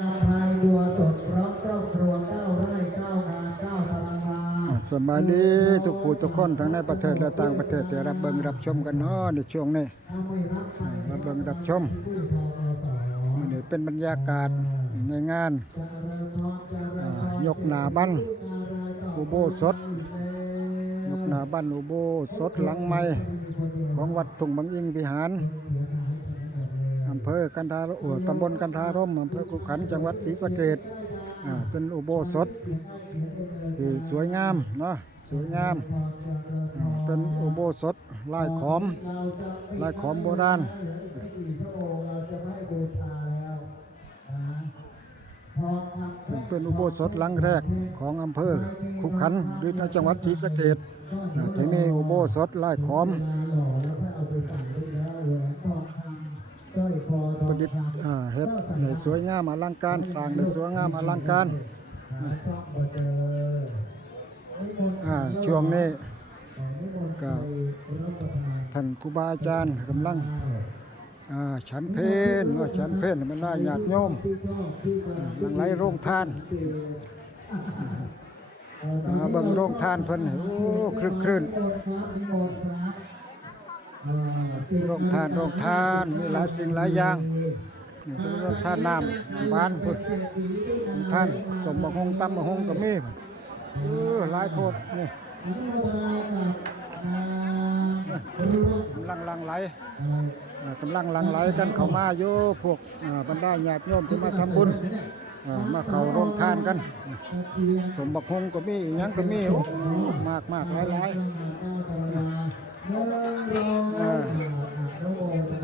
พายบัวสดพร้อมครอบครัวเก้าไร่เก้างานเก้าตารางวาสบายดีทุกผู้ทุกคนทั้งในประเทศและต่างประเทศที่รับเบิ่งรับชมกันเนาะในช่วงนี้รับเบิ่งรับชมมื้อนี้เป็นบรรยากาศในงานยกหน้าบั้นอุโบสถยกหน้าบั้นอุโบสถหลังใหม่ของวัดทุ่งบางอิงวิหาร อำเภอกันทารโอตำบลกันทาร่มอำเภอกุขันจังหวัดศรีสะเกษอ่าเป็นอุโบสถที่สวยงามเนาะสวยงาม เป็นอุโบสถลายขอมลายขอมโบราณเราจะไม่บูชาแล้วนะพอทำซึ่งเป็นอุโบสถหลังแรกของอำเภอขุขันธ์หรือในจังหวัดศรีสะเกษอ่าที่มีอุโบสถลายขอม ประดิษฐ์คำอ่าเฮ็ดได้สวยงามอลังการสร้างได้สวยงามอลังการช่วงนี้นิมนต์ก็ไปรับท่านครูบาอาจารย์กำลังฉันเพลว่าฉันเพลมันได้ญาติโยมหลังไหลโรงทานอ่าเบิ่งโรงทานเพิ่นโอ้ครึกครื่น โรงทานโรงทานมีหลายสิ่งหลายอย่างนี่เป็นโรงทานน้ำหวานพุ่นท่านสมบักฮงตำบักฮงก็มีเออหลายโพดนี่อันนี้เวลากับอ่ารู้ว่ากำลังลังไหลกำลังลังไหลกันเข้ามาอยู่พวกบรรดาญาติโยมที่มาทำบุญมาเข้าโรงทานกัน สมบักฮงก็มีอีหยังก็มีโอ้มากมากหลายหลาย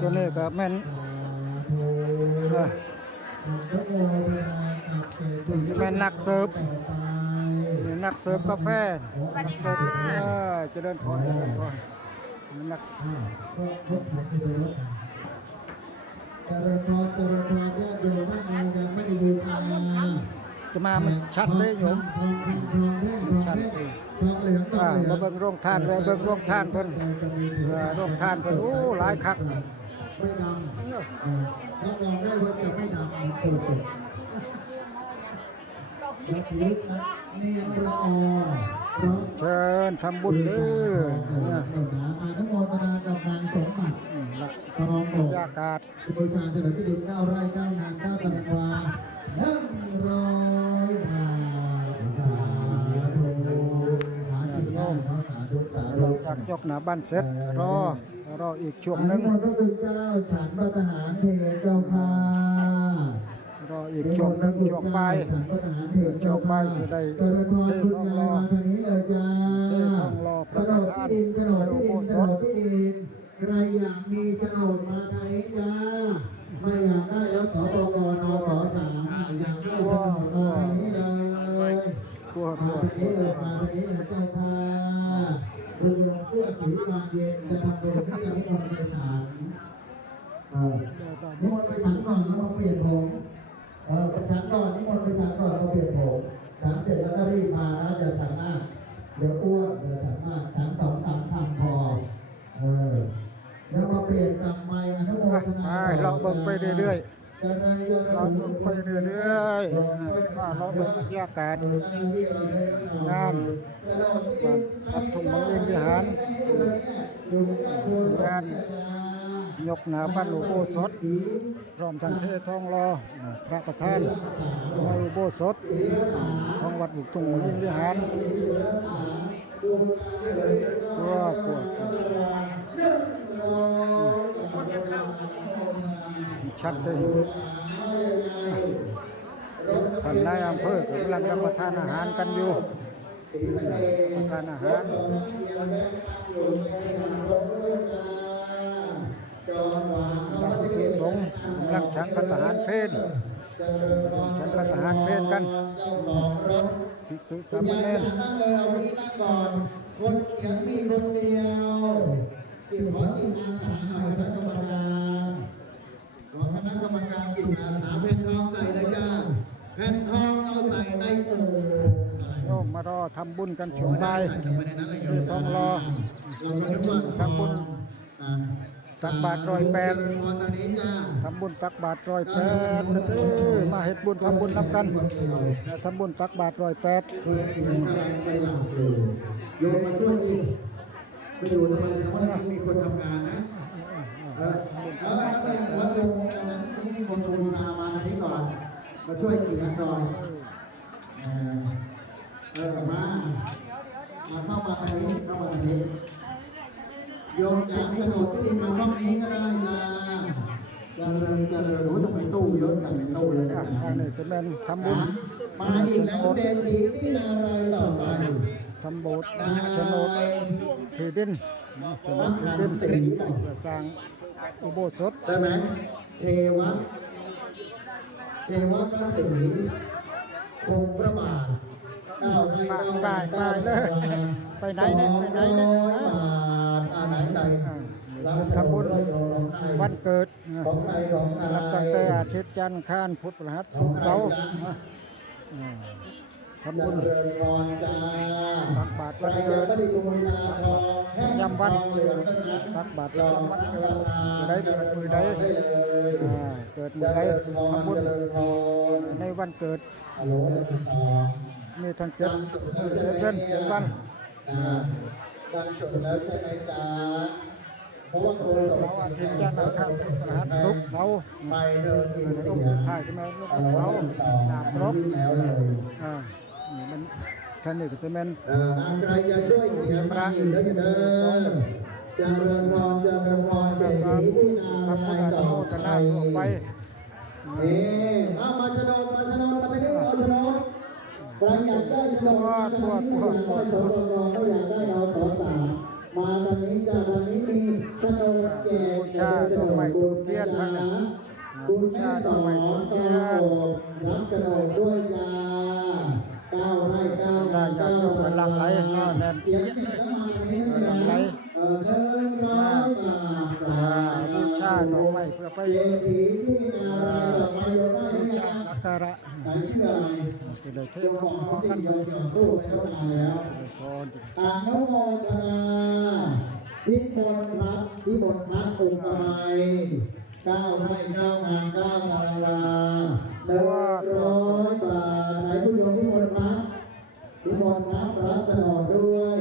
ก็นี่ก็แม่นเออแม่นนักเสิร์ฟนี่นักเสิร์ฟกาแฟสวัสดีค่ะเออเจริญพรเจริญพรนี่นักเจริญพรเจริญพรญาติโยมท่านใดยังไม่ได้บูชาจะมามันชัดเลยโยมทองคำ ทองแร่ทองแร่ทองเหลืองทองอ่าเหลืองมาเบิ่งโรงทานแวะเบิ่งโรงทานเพิ่นเออโรงทานเพิ่นโอ้หลายคักไม่ดำเออรับรองได้ว่าจะไม่ดำมันโคสุดรับลึกนะเนียนละออร้องเชิญทำบุญเด้อเออเนี่ยเออหาอนุโมทนากับนางสมบัติอืมละทองบบรอรกยากาศบูชาเฉลิมที่ดินเก้าไร่เก้างานเก้าตารางวาหนึ่งร้อยบาท จากยกหน้าบ้านเสร็จรอรออีกช่วงหนึงอนุโมทนาพระคุณเจ้าฉันพระทหารเพลเจ้าค่ะรออีกช่วงหนึงช่วงบ่ายฉันพระทหารเพลเจ้าค่ะช่วงบ่ายสิได้เจริญพรคุณยายมาทางนี้เลยจ้าเททองรอพโฉระนประดธานที่ดินโฉนดที่ดินไปโฉอุนโบสถดที่ดินใครอยากมีโฉนดมาทางนี้จ้าไม่อยากได้แล้วสปกนสสามอะอยากได้โฉนดมาทางนี้เลยกลัวกมาลัวทางนี้เลยมาทางนี้เลยเจ้าค่ะ คุณโยมเสื้อสีบาเย็นจะทำบุญที่จะนิมนต์ไปฉันเออนิมนต์ไปฉันก่อนแล้วมาเปลี่ยนผมเออไปฉันก่อนนิมนต์ไปฉันก่อนมาเปลี่ยนผมฉันเสร็จแล้วก็รีบมานะอย่าฉันมากเดี๋ยวอ้วนเดี๋ยวฉันมากฉันสองสามคำพอเออแล้วมาเปลี่ยนกลับไม้อนุโมทนาเราเบิ่งไปเรื่อยๆ เราเบิ่งไปเรื่อยๆว่าเราเบิ่งบรรยากาศงานวัดทุ่งมะเร็งวิหารงานยกหน้าบ้านหลวงปู่สดพร้อมทั้งเททองรอพระประธานในอุโบสถของวัดบุกทุ่งมะเร็งวิหารตัวปวด ชัดเลยท่านนายอำเภอกำลังรับประทานอาหารกันอยู่ประทานอาหารหลังที่สงฆ์กำลังฉันพระทหารเพลฉันพระทหารเพลกันภิกษุสามเณรท่านเรานี่นั่งก่อนคนเขียนมีคนเดียวที่ขอจิตอาสาหน่อยคณะกรรมการขอคณะกรรมการจิตอาสาแผ่นทองใส่เลยจ้าแผ่นทองเอาใส่ในโอ่ง โยมมารอ ทำบุญกันช่วงบ่ายใส่ลงไปในนั้นเลยที่ต้องรอทำบุญตักบาตรอยแปดทำบุญตักบาตรอยแปดมาเฮ็ดบุญทำบุญนำกันทำบุญตักบาตรอยแปดโยมมาช่วยดิไปอยู่ทำไมเพราะมีคนทำงานนะเออเออแล้วก็แล้วโยมอันนั้นมีคนบูชามาอันนี้ก่อน มาช่วยเขียนก่อน เออมา มาเข้ามาทางนี้เข้ามาทางนี้โยมจ๋าโฉนดดที่ดินมาช่องนี้ก็ได้จ้าจะเจริญเจริญโอ้ยต้องไปตู้เยอะจังในตู้เลยนะอันนี้จะเป็นทำบุญมาอีกแล้วเศรษฐีที่นารายณ์ต่อไปทำโบสถ์โฉนดที่ดินโฉนดที่ดินเพื่อสร้างอุโบสถได้ไหมเทวะเทวะกสิคงพระบาท เก้าให้เก้าไปไปเลยไปไหนเนี่ยไปไหนเนี่ยสองร้อยบาทอ่าไหนใดอ่าทำบุญวันเกิดนะของใครของใครรับตั้งแต่อาทิตย์จันทร์อังคารพุธพฤหัสศุกร์เสาร์นะอ่าทำบุญเจริญพรจ้าตักบาตรวันเกิดไม่ได้บูชาทองแห้งยำวันเลืองนั่นนะตักบาตรลองยำวันรับเกิดประทานมือใดเกิดมือใดได้เลยเกิดมือใดเจริญพรทำบุญในวันเกิด ฮัลโหลได้ติดต่อมีทั้งเจ็ดมือเจ็ดเดือนเจ็ดวันอ่าการจดแล้วใช่ไหมจ๊ะเพราะว่าโคเสาร์อาทิตย์จันทร์อังคารพุธพฤหัสศุกร์เสาร์ไปเธอกินลูเสีกยถ่ายกันไหมลูกฮัลโหลเสาร์ติดต่อน้ำครบยิ่งแล้วเลยอ่านี่มันท่านนี่ก็จะเป็นเอ่อใครจะช่วยเขียนมาอีกแล้วจะเด้อเจริญพรเจริญพรเศรษฐีที่นาทำบุรายญณ์อต่นุอโมทไปนาทั่วไปนี่เอามาชนมมาชนมมาทางนี้มาชนม ใครอยากได้ชนมมาทางนี้อยากได้ชนมก็อยากได้เราขอสามมาทางนี้จ้าทางนี้มีชนมแจกบูชาดอกไม้ทูบเทียนนั้นคุณแม่สอนเก้ารับชนมด้วยจ้าก้าไร่เก้าได้อยากยกมันหลังไหลเนาแน่นเขียนเสร็จแล้วมาทางนี้นะหลังไหลเออเดินร้อยบาทอ่าบูชาดอกไม้เพื่อไปเศรษฐีที่อไม้ กการะไหนชื่ออะไรสิได้เทเจ้าศของขอที่กันโยไปนโยนรูปไปเข้ามาแล้วก่อนอานุโมทนาพิมลพัฒน์พิมลพัฒน์องค์ไม้เก้าไร่เก้างานเก้านาราหนึ่งร้อยบาทไหนผู้โยมพิมลพัฒน์พิมลพัฒน์รับโฉนดด้วย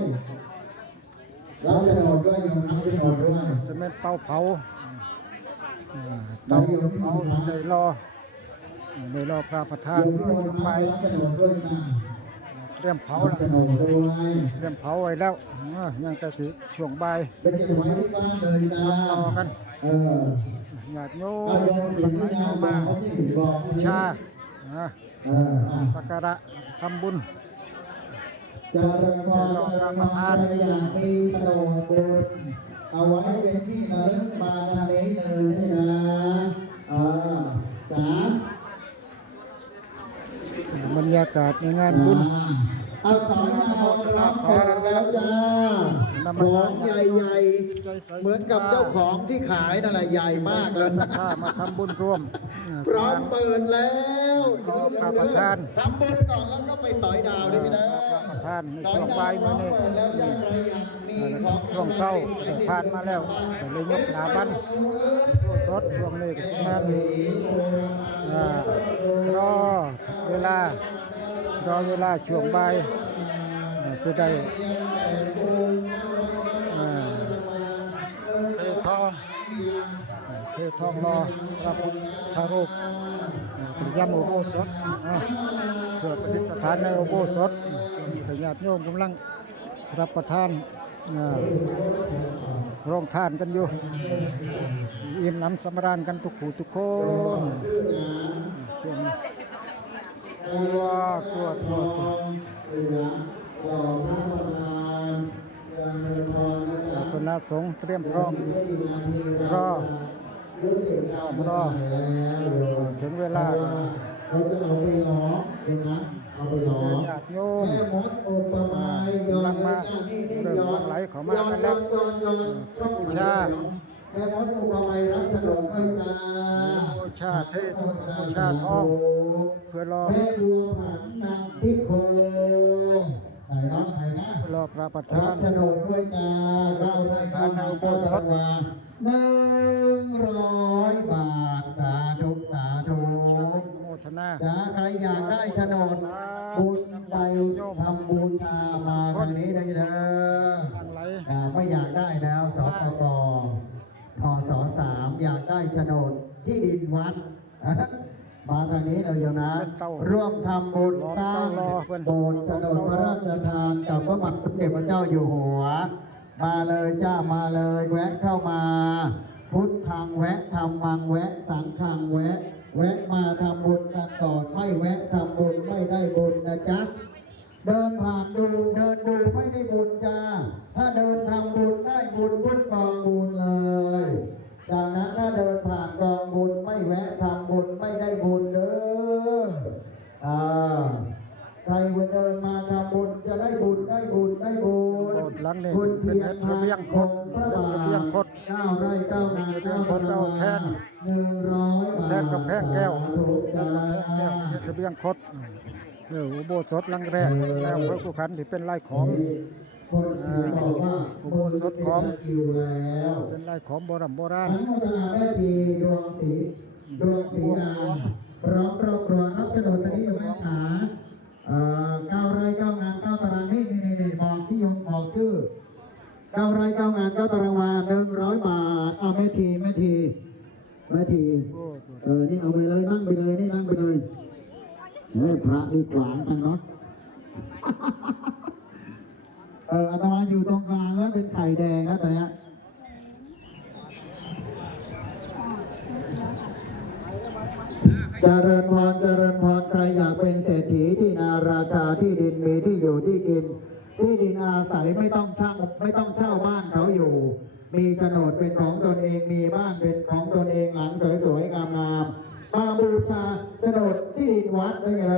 รับโฉนดด้วยโยมรับโฉนดด้วยสมัยเตาเผาอ่าเตาเผาสิได้รอ ได้รอพระประธานโยมพิมลชุดพัใหม่ฒน์รับโฉนดด้วยนะเตรียมเผารับแล้วโฉนดด้วยเตรียมเผาไว้แล้วอ่ายังแต่สิช่วงบ่ายเป็นเก็บไว้ที่บ้านเลยจ้ารอกันเออญาติโยก็มโยมถึงไหลยาเข้ามาเขาที่บอกบูชาอ่าเอออะสักการะทำบุญเจะเริญพรเจะเริญพรใครอยากมีสโนว์บุญเอาไว้เป็นที่ระลึกมาทางนี้เลยนะเออจ๋าบรร ยากาศในงานบุญเอาสอนเอารับแขกแล้วจ้าของใหญ่ๆ เหมือนกับเจ้าของที่ขายนั่นแหละใหญ่มากเลยศรัทธามาทำบุญร่วมอ่าพร้อสามงเปิดแล้วขอพระประธานทำบุญก่อนแล้วก็ไปสอยดาวได้ไหมนะพระประธานในช่วงบ่ายมื้อนี้แล้วยังไรอยากมีของช่วงเช้าผ่านมาแล้วก็เลยยกหนาบันโอ้สดช่วงนี้ก็สิแม่นอ่ารอเวลา รอเวลาช่วงบ่ายอ่าสิได้อ่าเททองอ่าเททองรอพระพุทธรูปอ่าปริยมอุโบสถอ่าเพื่อประดิษฐานในอุโบสถช่วงนี้ก็ญาติโยมกำลังรับประทานอ่าโรงทานกันอยู่อิ่มน้ำสำราญกันทุกผู้ทุกคนช่วง นี้ตัวทองเตัวตัวศาสนาสงเตรียมพร้อมรอรอถึงเวลาเขาจะเอาไปหล้อดูนะเอาไปหล้อญาติโยมแม่มดอุประมาณย้อนมานี่นี่ย้อนย้อนย้อนย้อนชอบชา แม่มดอุปมารับขนมด้วยจ้าบูชาเทศบูชาทองเพื่อรอแม่บัวผันนางพิโคไหนน้องไหนนะรอพระประรัธาบนขนมด้วยจ้าเราได้เข้ามาเข้าตะวันหนึ่งร้อยบาทสาธุสาธุโมทนาจ้าใครอยากได้โฉนดบุญไปทำบูชามาทางนี้ได้เด้อทางไหลอ่าไม่อยากได้แล้วสปป ทศสามอยากได้โฉนดที่ดินวัด มาทางนี้เลยโยมนะ ร่วมทำบุญสร้างโบสถ์โฉนดพระราชทานกับพระบาทสมเด็จพระเจ้าอยู่หัว มาเลยจ้ามาเลยแวะเข้ามา พุทธังแวะธรรมังแวะ สังฆังแวะ แวะมาทำบุญกันก่อนไม่แวะทำบุญไม่ได้บุญนะจ๊ะเดินผ่านดูเดินดูไม่ได้บุญจ้า ถ้าเดินทำบุญได้บุญทุกกองบุญ ระเบียงคดเอออุโบสถหลังแรกแล้วพระกุขันที่เป็นลายของคนเขียนบอกว่าอุโบสถของคิวแล้วเป็นลายของโบราณโบราอณนุโมทนาแม่ทีดวงศรีดวงศรีดาพร้อมครอบครัวรับโฉนดตอนนี้อยู่ไหมขาเอ่อเก้าไร่เก้างานเก้าตารางนี่นี่นี่บอกที่ยงบอกชื่อเก้าไร่เก้างานเก้าตารางวาหนึ่งร้อยบาทเอาแม่ทีแม่ทีแม่ทีโอ้เออนี่เอาไปเลยนั่งไปเลยนี่นั่งไปเลย เฮ้ยพระนี่ขวางทางเนาะเอออาตมาอยู่ตรงกลางแล้วเป็นไข่แดงนะตอนเนี้ยเจริญพรเจริญพรใครอยากเป็นเศรษฐีที่นาราชาที่ดินมีที่อยู่ที่กิน ที่ดินอาศัยไม่ต้องช่างไม่ต้องเช่าบ้านเขาอยู่ มีโฉนดเป็นของตนเองมีบ้านเป็นของตนเองหลังสวยๆงามๆ มาบูชาโฉนดที่ดินวัดได้เล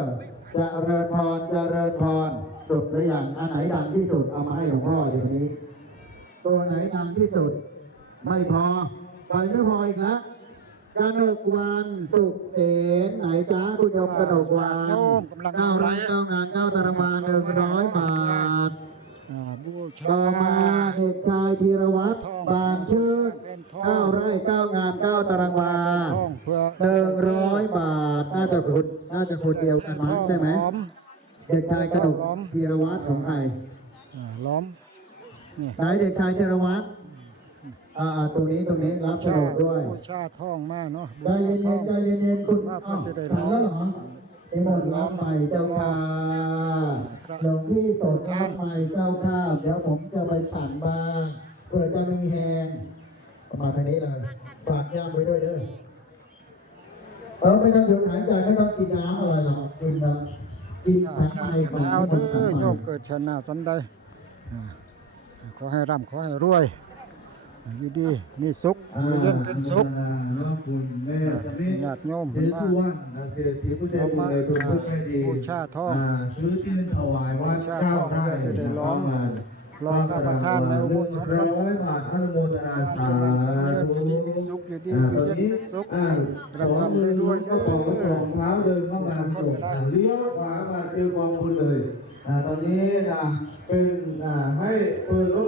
ยเจริญพรเจริญพรสุดหรือยังอันไหนดังที่สุดเอามาให้หลวงพ่อเดี๋ยวนี้ ตัวไหนดังที่สุด ไม่พอไฟไม่พออีกแล้วกนกวันสุขเสนไหนจ้าคุณโยมกนกวันเก้าไร่เก้างานเก้าตารางวาหนึ่งร้อยบาทอ่าบูชาต่อมาเด็กชายธีรวัตรบานชื่นเก้าไร่เก้างานเก้าตารางวาท่องเพื่อ หนึ่งร้อยบาท น่าจะคนน่าจะคนเดียวกันมั้งใช่ไหมล้อมเด็กชายกนกธีรวัตรของใครอ่าล้อมนี่ไหนเด็กชายธีรวัตรอ่าตรงนี้ตรงนี้รับโฉนดด้วยบูชาท่องมาเนาะใจเย็นๆใจเย็นๆคุณว่าพระอ้าวสิได้ถึงแล้วเหรอนิมนต์รับใหม่เจ้าค่ะหลวงพี่สดรับใหม่เจ้าค่ะเดี๋ยวผมจะไปฉันบ้างเผื่อจะมีแหงมาทางนี้เลยฝากย่างไว้ด้วยเด้อ เออไม่ต้องหยุดหายใจไม่ต้องกินน้ำอะไรหรอกกินแบบกินฉันใหม่ของเอาคเด้นฉันอโยมเกิดชนะสันใดอ่าขอให้ร่ำขอให้รวยอยู่ดีมีสุขอยู่เย็นเป็นสุขน้องคุณแม่สนิทญาติโยมเสียสุวรรณเศรษฐีผู้ใจบุญเลยคุณพุทธไม่ดีบูชาทองอ่าซื้อที่ถวายวัดเก้าไร่จะได้ล้อมนะค รับล้องรับประธานในอุโบสถครับร้อยบาทอนุโมทนาสาธุมีสุขอยู่ดีมีเย็นนี้เป็นสุขอ่าสองมือก็เป่าสองเท้าเดินเข้ามาที่โบสถ์อ่าเลี้ยวขวามาเจอกองบุญเลยอ่าตอนนี้นะเป็นอ่าให้เปิดรถ